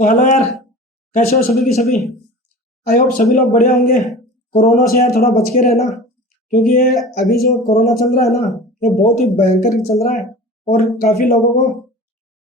तो हेलो यार, कैसे हो सभी की सभी। आई होप सभी लोग बढ़िया होंगे। कोरोना से यार थोड़ा बच के रहना, क्योंकि ये अभी जो कोरोना चल रहा है ना, ये बहुत ही भयंकर चल रहा है और काफ़ी लोगों को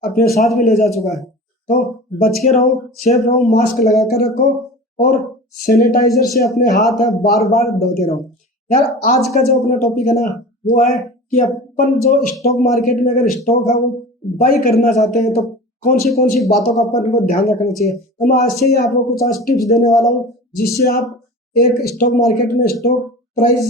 अपने साथ भी ले जा चुका है। तो बच के रहो, सेफ रहो, मास्क लगा कर रखो और सैनिटाइजर से अपने हाथ है बार बार धोते रहो। यार आज का जो अपना टॉपिक है ना, वो है कि अपन जो स्टॉक मार्केट में अगर स्टॉक है वो बाई करना चाहते हैं तो कौन सी बातों का अपन को ध्यान रखना चाहिए। तो मैं आज से ही आपको कुछ आज टिप्स देने वाला हूँ, जिससे आप एक स्टॉक मार्केट में स्टॉक प्राइस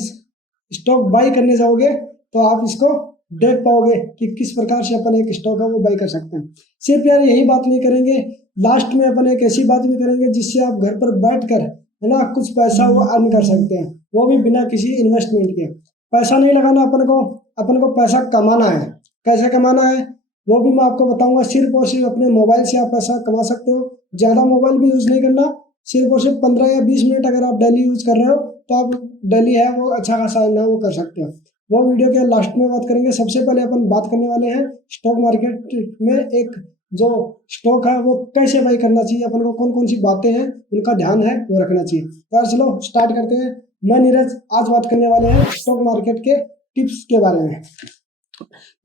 स्टॉक बाई करने जाओगे तो आप इसको देख पाओगे कि किस प्रकार से अपन एक स्टॉक है वो बाई कर सकते हैं। सिर्फ यार यही बात नहीं करेंगे, लास्ट में अपन एक ऐसी बात भी करेंगे जिससे आप घर पर बैठ कर है ना कुछ पैसा वो अर्न कर सकते हैं, वो भी बिना किसी इन्वेस्टमेंट के। पैसा नहीं लगाना अपन को पैसा कमाना है। कैसे कमाना है वो भी मैं आपको बताऊंगा। सिर्फ और सिर्फ अपने मोबाइल से आप पैसा कमा सकते हो। ज़्यादा मोबाइल भी यूज़ नहीं करना, सिर्फ और सिर्फ 15 या 20 मिनट अगर आप डेली यूज़ कर रहे हो तो आप डेली है वो अच्छा खासा है ना वो कर सकते हो। वो वीडियो के लास्ट में बात करेंगे। सबसे पहले अपन बात करने वाले हैं स्टॉक मार्केट में एक जो स्टॉक है वो कैसे बाई करना चाहिए, अपन को कौन कौन सी बातें हैं उनका ध्यान है वो रखना चाहिए। तो यार चलो स्टार्ट करते हैं। मैं नीरज आज बात करने वाले हैं स्टॉक मार्केट के टिप्स के बारे में।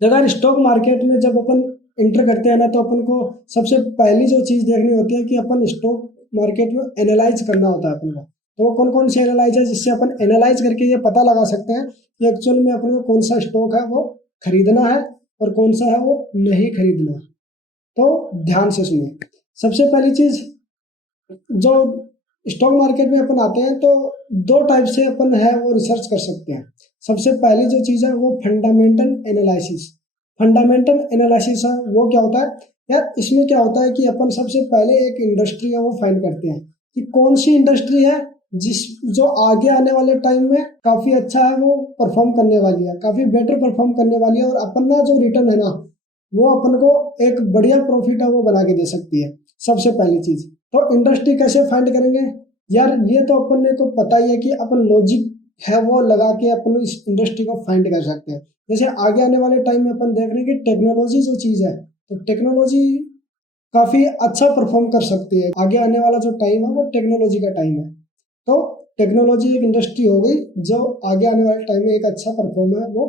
अगर स्टॉक मार्केट में जब अपन एंटर करते हैं ना तो अपन को सबसे पहली जो चीज़ देखनी होती है कि अपन स्टॉक मार्केट में एनालाइज करना होता है अपन को। तो कौन कौन से एनालाइज है जिससे अपन एनालाइज करके ये पता लगा सकते हैं कि एक्चुअल में अपन को कौन सा स्टॉक है वो खरीदना है और कौन सा है वो नहीं खरीदना। तो ध्यान से सुनिए। सबसे पहली चीज़, जो स्टॉक मार्केट में अपन आते हैं तो दो टाइप से अपन है वो रिसर्च कर सकते हैं। सबसे पहली जो चीज़ है वो फंडामेंटल एनालिसिस। फंडामेंटल एनालिसिस है वो क्या होता है यार, इसमें क्या होता है कि अपन सबसे पहले एक इंडस्ट्री है वो फाइंड करते हैं कि कौन सी इंडस्ट्री है जिस जो आगे आने वाले टाइम में काफ़ी अच्छा है वो परफॉर्म करने वाली है, काफ़ी बेटर परफॉर्म करने वाली है और अपन ना जो रिटर्न है ना वो अपन को एक बढ़िया प्रॉफिट है वो बना के दे सकती है। सबसे पहली चीज़ तो इंडस्ट्री कैसे फाइंड करेंगे यार, ये तो अपन ने को पता ही है कि अपन लॉजिक है वो लगा के अपन इस इंडस्ट्री को फाइंड कर सकते हैं। जैसे आगे आने वाले टाइम में अपन देख रहे हैं कि टेक्नोलॉजी जो चीज़ है तो टेक्नोलॉजी काफ़ी अच्छा परफॉर्म कर सकती है। आगे आने वाला जो टाइम है वो टेक्नोलॉजी का टाइम है। तो टेक्नोलॉजी एक इंडस्ट्री हो गई जो आगे आने वाले टाइम में एक अच्छा परफॉर्म है वो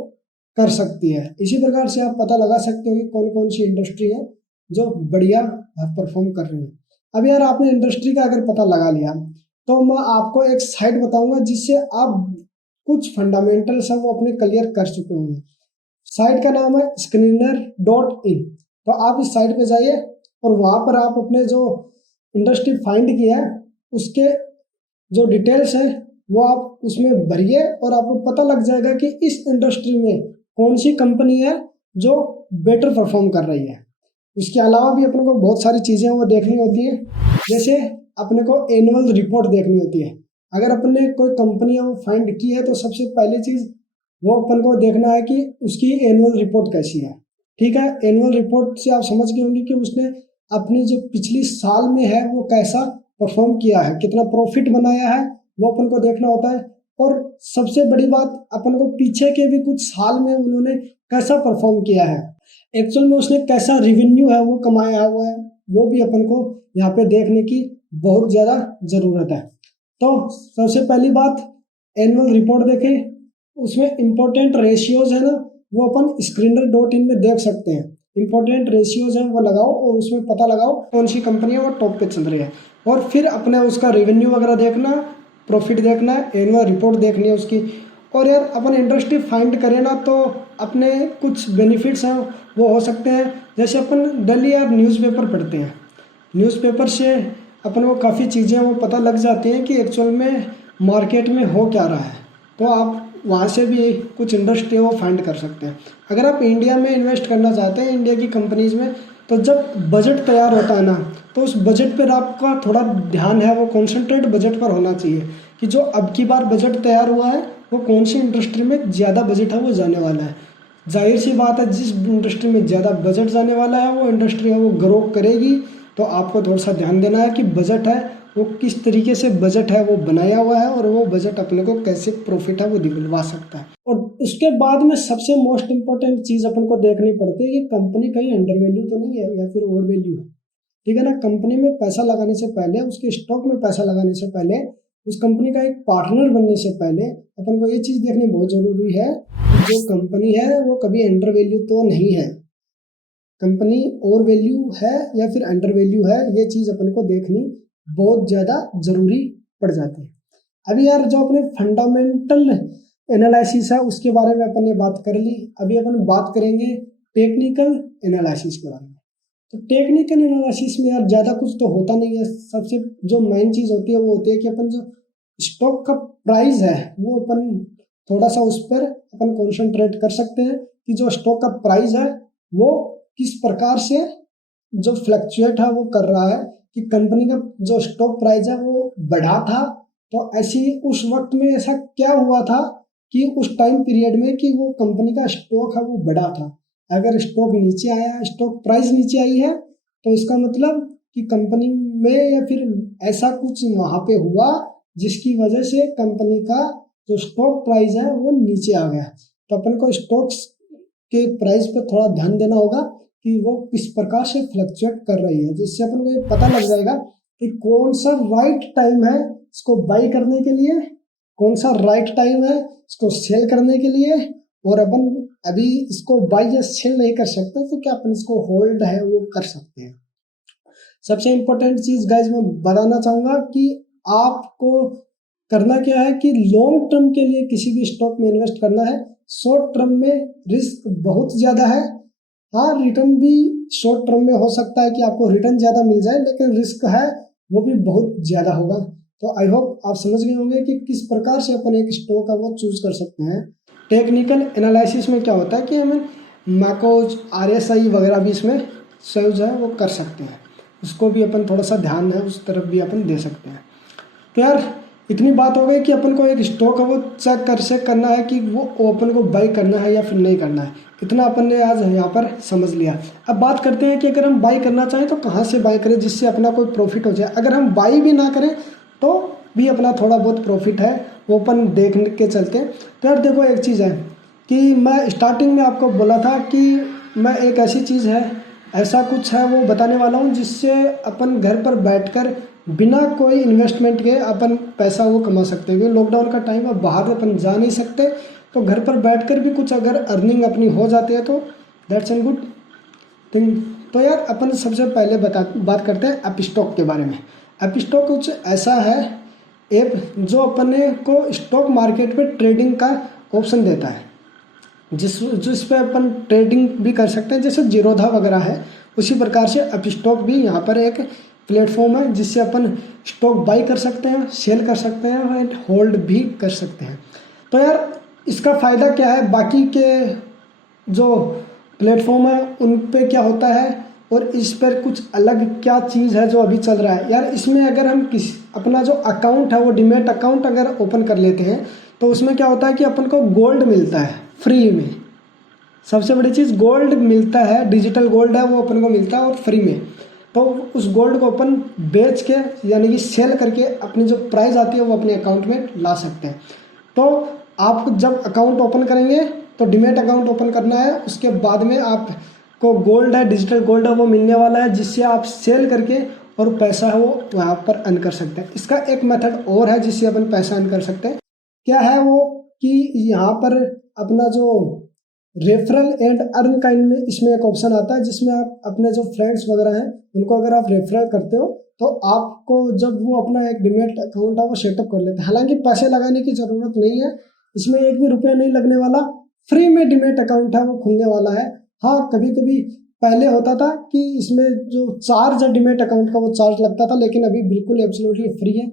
कर सकती है। इसी प्रकार से आप पता लगा सकते हो कि कौन कौन सी इंडस्ट्री है जो बढ़िया परफॉर्म कर रही है। अब यार आपने इंडस्ट्री का अगर पता लगा लिया तो मैं आपको एक साइट बताऊंगा जिससे आप कुछ फंडामेंटल्स हैं वो अपने क्लियर कर चुके होंगे। साइट का नाम है screener.in। तो आप इस साइट पे जाइए और वहाँ पर आप अपने जो इंडस्ट्री फाइंड किया है उसके जो डिटेल्स हैं वो आप उसमें भरिए और आपको पता लग जाएगा कि इस इंडस्ट्री में कौन सी कंपनी है जो बेटर परफॉर्म कर रही है। इसके अलावा भी अपने को बहुत सारी चीज़ें वो देखनी होती है। जैसे अपने को एनुअल रिपोर्ट देखनी होती है। अगर अपन ने कोई कंपनी है वो फाइंड की है तो सबसे पहली चीज़ वो अपन को देखना है कि उसकी एनुअल रिपोर्ट कैसी है। ठीक है, एनुअल रिपोर्ट से आप समझ गए होंगे कि उसने अपनी जो पिछली साल में है वो कैसा परफॉर्म किया है, कितना प्रॉफिट बनाया है वो अपन को देखना होता है। और सबसे बड़ी बात अपन को पीछे के भी कुछ साल में उन्होंने कैसा परफॉर्म किया है, एक्चुअल में उसने कैसा रिवेन्यू है वो कमाया हुआ है, वो भी अपन को यहाँ पे देखने की बहुत ज़्यादा ज़रूरत है। तो सबसे पहली बात एनुअल रिपोर्ट देखें, उसमें इम्पोर्टेंट रेशियोज है ना वो अपन screener.in में देख सकते हैं। इम्पोर्टेंट रेशियोज है वो लगाओ और उसमें पता लगाओ कौन सी कंपनी है वो टॉप पे चल रही है और फिर अपने उसका रेवेन्यू वगैरह देखना, प्रॉफिट देखना है, एनुअल रिपोर्ट देखनी है उसकी। और यार अपन इंडस्ट्री फाइंड करें ना तो अपने कुछ बेनिफिट्स हैं वो हो सकते हैं। जैसे अपन डेली यार न्यूज़पेपर पढ़ते हैं, न्यूज़पेपर से अपन को काफ़ी चीज़ें वो पता लग जाती हैं कि एक्चुअल में मार्केट में हो क्या रहा है। तो आप वहाँ से भी कुछ इंडस्ट्री वो फाइंड कर सकते हैं। अगर आप इंडिया में इन्वेस्ट करना चाहते हैं इंडिया की कंपनीज़ में तो जब बजट तैयार होता है ना तो उस बजट पर आपका थोड़ा ध्यान है वो कॉन्सेंट्रेट बजट पर होना चाहिए कि जो अब की बार बजट तैयार हुआ है वो कौन सी इंडस्ट्री में ज़्यादा बजट है वो जाने वाला है। जाहिर सी बात है जिस इंडस्ट्री में ज़्यादा बजट जाने वाला है वो इंडस्ट्री है वो ग्रो करेगी। तो आपको थोड़ा सा ध्यान देना है कि बजट है वो किस तरीके से बजट है वो बनाया हुआ है और वो बजट अपने को कैसे प्रॉफिट है वो दिलवा सकता है। और उसके बाद में सबसे मोस्ट इम्पोर्टेंट चीज़ अपन को देखनी पड़ती है कि कंपनी कहीं अंडर वैल्यू तो नहीं है या फिर ओवर वैल्यू है। ठीक है ना। कंपनी में पैसा लगाने से पहले, उसके स्टॉक में पैसा लगाने से पहले, उस कंपनी का एक पार्टनर बनने से पहले अपन को ये चीज़ देखनी बहुत ज़रूरी है कि जो कंपनी है वो कभी अंडर वैल्यू तो नहीं है। कंपनी ओवर वैल्यू है या फिर अंडर वैल्यू है, ये चीज़ अपन को देखनी बहुत ज़्यादा ज़रूरी पड़ जाती है। अभी यार जो अपने फंडामेंटल एनालिसिस है उसके बारे में अपन ने बात कर ली। अभी अपन बात करेंगे टेक्निकल एनालिसिस के बारे में। तो टेक्निकल एनालिसिस में यार ज़्यादा कुछ तो होता नहीं है। सबसे जो मेन चीज़ होती है वो होती है कि अपन जो स्टॉक का प्राइस है वो अपन थोड़ा सा उस पर अपन कॉन्सेंट्रेट कर सकते हैं कि जो स्टॉक का प्राइस है वो किस प्रकार से जो फ्लक्चुएट है वो कर रहा है, कि कंपनी का जो स्टॉक प्राइस है वो बढ़ा था तो ऐसी उस वक्त में ऐसा क्या हुआ था कि उस टाइम पीरियड में कि वो कंपनी का स्टॉक है वो बढ़ा था। अगर स्टॉक नीचे आया, स्टॉक प्राइस नीचे आई है, तो इसका मतलब कि कंपनी में या फिर ऐसा कुछ वहाँ पे हुआ जिसकी वजह से कंपनी का जो स्टॉक प्राइस है वो नीचे आ गया। तो अपन को स्टॉक्स के प्राइस पर थोड़ा ध्यान देना होगा कि वो किस प्रकार से फ्लक्चुएट कर रही है, जिससे अपन को ये पता लग जाएगा कि कौन सा राइट टाइम है इसको बाई करने के लिए, कौन सा राइट टाइम है इसको सेल करने के लिए। और अपन अभी इसको बाई या सेल नहीं कर सकते तो क्या अपन इसको होल्ड है वो कर सकते हैं। सबसे इम्पोर्टेंट चीज़ गाइज मैं बताना चाहूँगा कि आपको करना क्या है कि लॉन्ग टर्म के लिए किसी भी स्टॉक में इन्वेस्ट करना है। शॉर्ट टर्म में रिस्क बहुत ज़्यादा है। हाँ, रिटर्न भी शॉर्ट टर्म में हो सकता है कि आपको रिटर्न ज़्यादा मिल जाए, लेकिन रिस्क है वो भी बहुत ज़्यादा होगा। तो आई होप आप समझ गए होंगे कि किस प्रकार से अपन एक स्टॉक का वो चूज कर सकते हैं। टेक्निकल एनालिसिस में क्या होता है कि हमें मैकोज, RSI वगैरह भी इसमें यूज है वो कर सकते हैं, उसको भी अपन थोड़ा सा ध्यान है उस तरफ भी अपन दे सकते हैं। तो यार इतनी बात हो गई कि अपन को एक स्टॉक है वो चेक करना है कि वो ओपन को बाई करना है या फिर नहीं करना है। इतना अपन ने आज यहाँ पर समझ लिया। अब बात करते हैं कि अगर हम बाई करना चाहें तो कहाँ से बाई करें जिससे अपना कोई प्रॉफिट हो जाए। अगर हम बाई भी ना करें तो भी अपना थोड़ा बहुत प्रॉफिट है वो अपन देख के चलते हैं। तो यार देखो एक चीज़ है कि मैं स्टार्टिंग में आपको बोला था कि मैं एक ऐसी चीज़ है, ऐसा कुछ है वो बताने वाला हूँ जिससे अपन घर पर बैठकर बिना कोई इन्वेस्टमेंट के अपन पैसा वो कमा सकते हैं। क्योंकि लॉकडाउन का टाइम है, बाहर अपन जा नहीं सकते, तो घर पर बैठकर भी कुछ अगर अर्निंग अपनी हो जाती है तो दैट्स एन गुड थिंग। तो यार अपन सबसे पहले बात करते हैं ऐप स्टॉक के बारे में। ऐप स्टॉक कुछ ऐसा है ऐप जो अपने को स्टॉक मार्केट में ट्रेडिंग का ऑप्शन देता है, जिस पे अपन ट्रेडिंग भी कर सकते हैं, जैसे जीरोधा वगैरह है उसी प्रकार से ऐप स्टॉक भी यहाँ पर एक प्लेटफॉर्म है जिससे अपन स्टॉक बाई कर सकते हैं, सेल कर सकते हैं एंड होल्ड भी कर सकते हैं। तो यार इसका फ़ायदा क्या है, बाकी के जो प्लेटफॉर्म है उन पे क्या होता है और इस पर कुछ अलग क्या चीज़ है जो अभी चल रहा है। यार इसमें अगर हम अपना जो अकाउंट है वो डीमैट अकाउंट अगर ओपन कर लेते हैं तो उसमें क्या होता है कि अपन को गोल्ड मिलता है फ्री में। सबसे बड़ी चीज़ गोल्ड मिलता है, डिजिटल गोल्ड है वो अपन को मिलता है और फ्री में। तो उस गोल्ड को अपन बेच के यानी कि सेल करके अपनी जो प्राइस आती है वो अपने अकाउंट में ला सकते हैं। तो आप जब अकाउंट ओपन करेंगे तो डीमैट अकाउंट ओपन करना है, उसके बाद में आपको गोल्ड है, डिजिटल गोल्ड है वो मिलने वाला है जिससे आप सेल करके और पैसा है वो वहाँ पर अर्न कर सकते हैं। इसका एक मेथड और है जिससे अपन पैसा अर्न कर सकते हैं। क्या है वो कि यहाँ पर अपना जो रेफरल एंड अर्न काइंड में इसमें एक ऑप्शन आता है जिसमें आप अपने जो फ्रेंड्स वगैरह हैं उनको अगर आप रेफरल करते हो तो आपको जब वो अपना एक डीमैट अकाउंट है वो सेटअप कर लेते हैं। हालांकि पैसे लगाने की ज़रूरत नहीं है, इसमें एक भी रुपया नहीं लगने वाला, फ्री में डीमैट अकाउंट है वो खुलने वाला है। हाँ, कभी कभी पहले होता था कि इसमें जो चार्ज है डीमैट अकाउंट का वो चार्ज लगता था, लेकिन अभी बिल्कुल एब्सोल्युटली फ्री है।